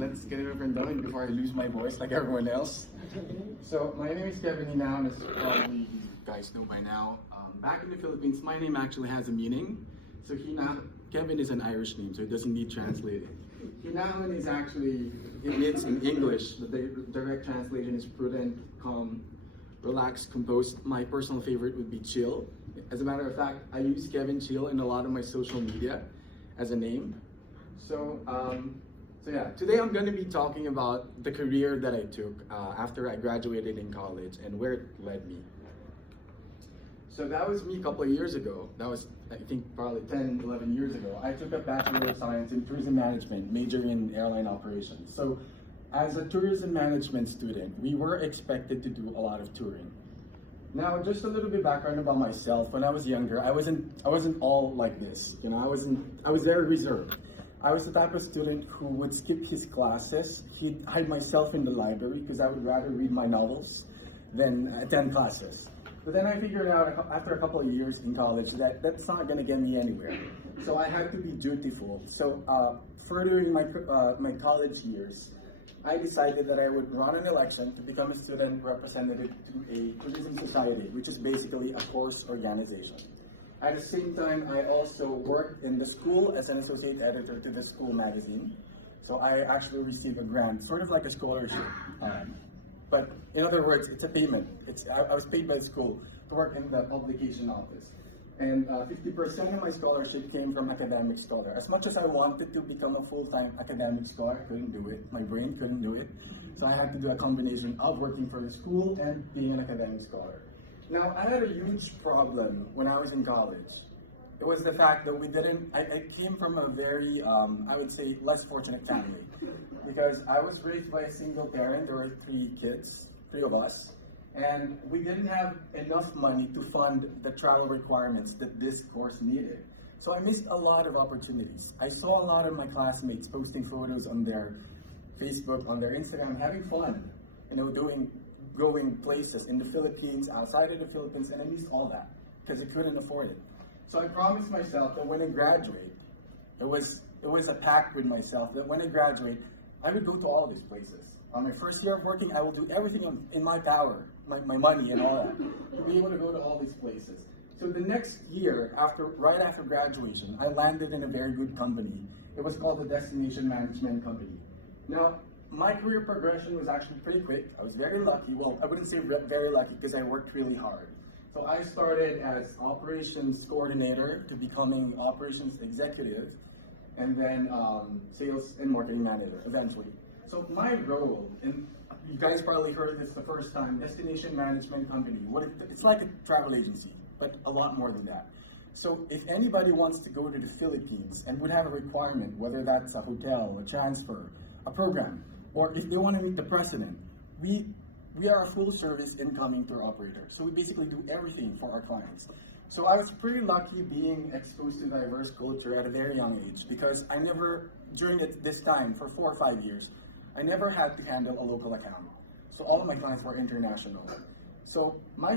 let's get it over and done with before I lose my voice like everyone else. So my name is Kevin Hinao, as probably you guys know by now. Back in the Philippines, my name actually has a meaning. So Kevin is an Irish name, so it doesn't need translated. Hinaon is actually, it means in English, the direct translation is prudent, calm, relaxed, composed. My personal favorite would be chill. As a matter of fact, I use Kevin Chill in a lot of my social media as a name. So yeah, today I'm going to be talking about the career that I took after I graduated in college and where it led me. So that was me a couple of years ago. That was, I think, probably 10, 11 years ago. I took a Bachelor of Science in Tourism Management, majoring in airline operations. So as a tourism management student, we were expected to do a lot of touring. Now, just a little bit background about myself. When I was younger, I wasn't all like this. You know, I was very reserved. I was the type of student who would skip his classes. He'd hide myself in the library because I would rather read my novels than attend classes. But then I figured out after a couple of years in college that that's not going to get me anywhere. So I had to be dutiful. So furthering my college years, I decided that I would run an election to become a student representative to a tourism society, which is basically a course organization. At the same time, I also worked in the school as an associate editor to the school magazine. So I actually received a grant, sort of like a scholarship. But in other words, it's a payment. I was paid by the school to work in the publication office. And 50% of my scholarship came from academic scholar. As much as I wanted to become a full-time academic scholar, I couldn't do it. My brain couldn't do it. So I had to do a combination of working for the school and being an academic scholar. Now, I had a huge problem when I was in college. It was the fact that I came from a very, I would say, less fortunate family. Because I was raised by a single parent. There were three kids, three of us. And we didn't have enough money to fund the travel requirements that this course needed. So I missed a lot of opportunities. I saw a lot of my classmates posting photos on their Facebook, on their Instagram, having fun, you know, going places in the Philippines, outside of the Philippines, and I missed all that because I couldn't afford it. So I promised myself that when I graduate, it was a pact with myself that when I graduate, I would go to all these places. On my first year of working, I will do everything in my power, my money and all that, to be able to go to all these places. So the next year, right after graduation, I landed in a very good company. It was called the Destination Management Company. Now, my career progression was actually pretty quick. I was very lucky. Well, I wouldn't say very lucky because I worked really hard. So I started as operations coordinator to becoming operations executive, and then sales and marketing manager eventually. So my role, and you guys probably heard this the first time, Destination Management Company. It's like a travel agency, but a lot more than that. So if anybody wants to go to the Philippines and would have a requirement, whether that's a hotel, a transfer, a program, or if they want to meet the president, we are a full-service incoming tour operator. So we basically do everything for our clients. So I was pretty lucky being exposed to diverse culture at a very young age because I never, during this time, for 4 or 5 years, I never had to handle a local account. So all of my clients were international. So my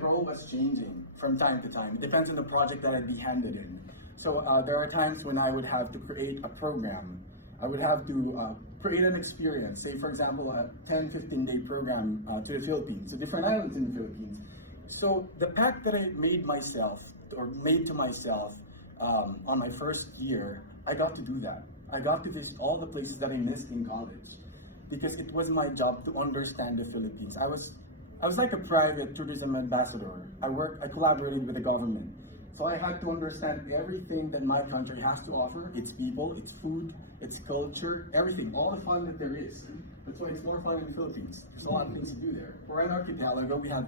role was changing from time to time. It depends on the project that I'd be handed in. So there are times when I would have to create a program. I would have to create an experience, say for example, a 10, 15-day program to the Philippines, to different islands in the Philippines. So the pact that I made to myself on my first year, I got to do that. I got to visit all the places that I missed in college because it was my job to understand the Philippines. I was like a private tourism ambassador. I collaborated with the government. So I had to understand everything that my country has to offer, its people, its food, its culture, everything, all the fun that there is. That's why it's more fun in the Philippines. There's a lot of things to do there. For an archipelago, we have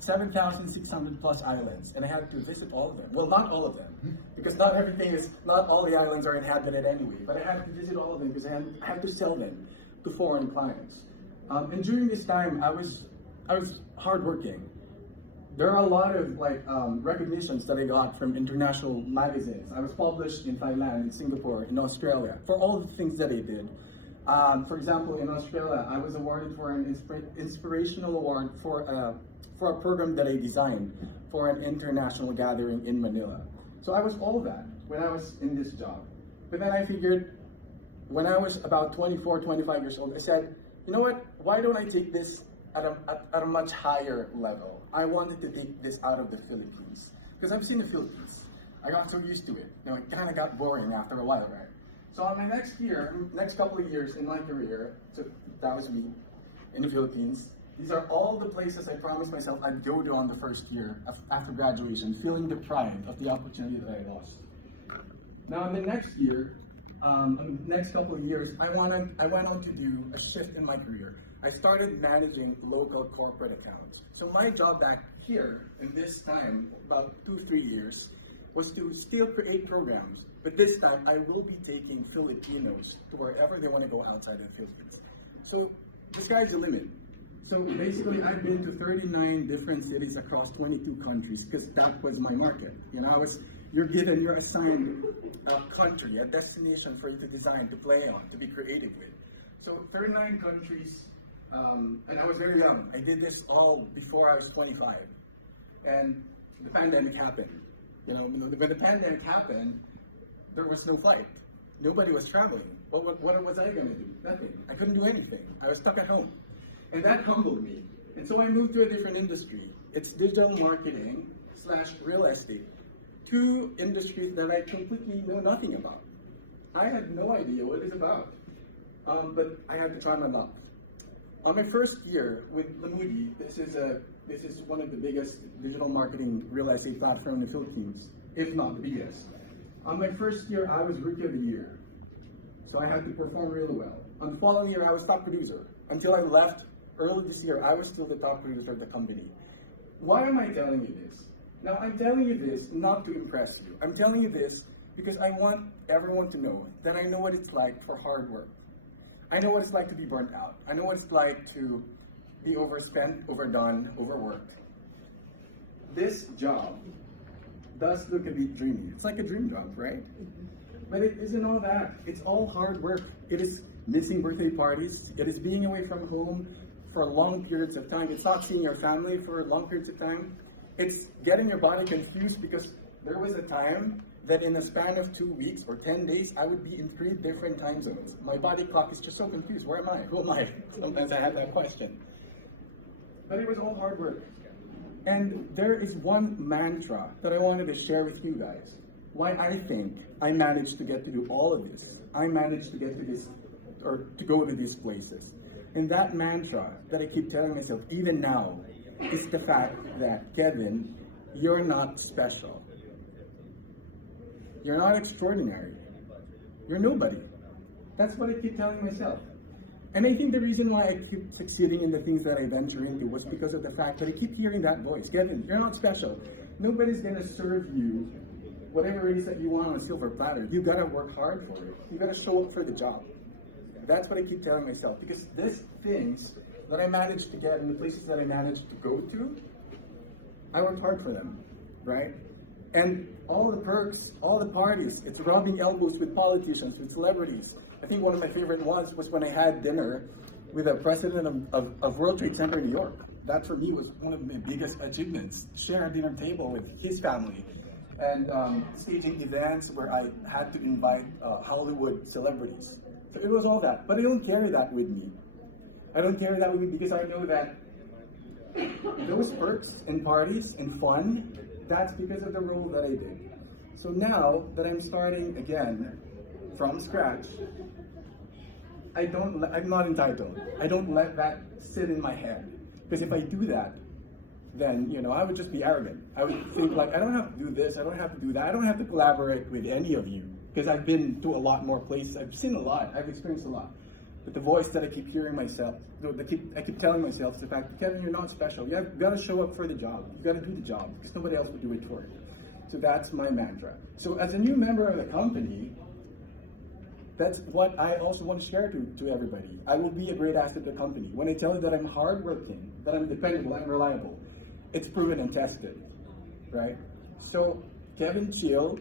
7,600 plus islands, and I had to visit all of them. Well, not all of them, because not all the islands are inhabited anyway, but I had to visit all of them because I had to sell them to foreign clients. And during this time, I was hardworking. There are a lot of recognitions that I got from international magazines. I was published in Thailand, in Singapore, in Australia, for all the things that I did. For example, in Australia, I was awarded for an inspirational award for a program that I designed for an international gathering in Manila. So I was all that when I was in this job. But then I figured, when I was about 24, 25 years old, I said, you know what, why don't I take this at a much higher level? I wanted to take this out of the Philippines. Because I've seen the Philippines. I got so used to it. You know, it kind of got boring after a while, right? So on my next couple of years in my career, so that was me in the Philippines. These are all the places I promised myself I'd go to on the first year after graduation, feeling deprived of the opportunity that I lost. Now in the next year, next couple of years, I went on to do a shift in my career. I started managing local corporate accounts. So my job back here, in this time, about 2-3 years, was to still create programs. But this time, I will be taking Filipinos to wherever they want to go outside of the Philippines. So the sky's the limit. So basically, I've been to 39 different cities across 22 countries because that was my market. You know, you're assigned a country, a destination for you to design, to play on, to be creative with. So 39 countries, and I was very young. I did this all before I was 25. And the pandemic happened. You know, when the pandemic happened, there was no flight. Nobody was traveling. What was I going to do? Nothing. I couldn't do anything. I was stuck at home. And that humbled me. And so I moved to a different industry. It's digital marketing / real estate. Two industries that I completely know nothing about. I had no idea what it's about. But I had to try my luck. On my first year with Lamudi, this is one of the biggest digital marketing real estate platform in the Philippines, if not the biggest. On my first year, I was Rookie of the Year. So I had to perform really well. On the following year, I was top producer. Until I left early this year, I was still the top producer of the company. Why am I telling you this? Now, I'm telling you this not to impress you. I'm telling you this because I want everyone to know that I know what it's like for hard work. I know what it's like to be burnt out. I know what it's like to be overspent, overdone, overworked. This job does look a bit dreamy. It's like a dream job, right? But it isn't all that. It's all hard work. It is missing birthday parties. It is being away from home for long periods of time. It's not seeing your family for long periods of time. It's getting your body confused because there was a time that in a span of 2 weeks or 10 days, I would be in 3 different time zones. My body clock is just so confused. Where am I? Who am I? Sometimes I have that question. But it was all hard work. And there is one mantra that I wanted to share with you guys. Why I think I managed to get to do all of this. I managed to get to this, or to go to these places. And that mantra that I keep telling myself, even now, is the fact that, Kevin, you're not special. You're not extraordinary. You're nobody. That's what I keep telling myself. And I think the reason why I keep succeeding in the things that I venture into was because of the fact that I keep hearing that voice. Kevin, you're not special. Nobody's going to serve you whatever it is that you want on a silver platter. You got to work hard for it. You got to show up for the job. That's what I keep telling myself. Because these things that I managed to get and the places that I managed to go to, I worked hard for them, right? And all the perks, all the parties, it's rubbing elbows with politicians, with celebrities. I think one of my favorite ones was when I had dinner with the president of World Trade Center in New York. That for me was one of my biggest achievements. Share a dinner table with his family and staging events where I had to invite Hollywood celebrities. So it was all that. But I don't carry that with me. I don't carry that with me because I know that those perks and parties and fun, that's because of the role that I did. So now that I'm starting again from scratch, I'm not entitled. I don't let that sit in my head. Because if I do that, then, you know, I would just be arrogant. I would think like, I don't have to do this, I don't have to do that, I don't have to collaborate with any of you. Because I've been to a lot more places, I've seen a lot, I've experienced a lot. But the voice that I keep hearing myself, I keep telling myself is the fact that, Kevin, you're not special. You've got to show up for the job. You've got to do the job because nobody else will do it for you. So that's my mantra. So as a new member of the company, that's what I also want to share to everybody. I will be a great asset to the company. When I tell you that I'm hardworking, that I'm dependable, I'm reliable, it's proven and tested, right? So Kevin Chill,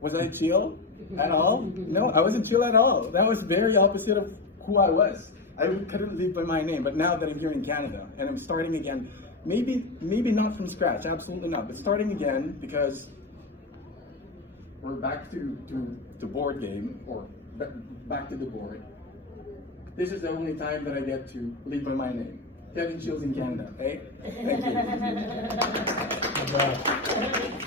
was I chill at all? No, I wasn't chill at all. That was very opposite of who I was. I couldn't live by my name, but now that I'm here in Canada and I'm starting again, maybe not from scratch, absolutely not, but starting again because we're back to board game, or back to the board. This is the only time that I get to lead by my name. Kevin Shields in Canada, okay? Thank you.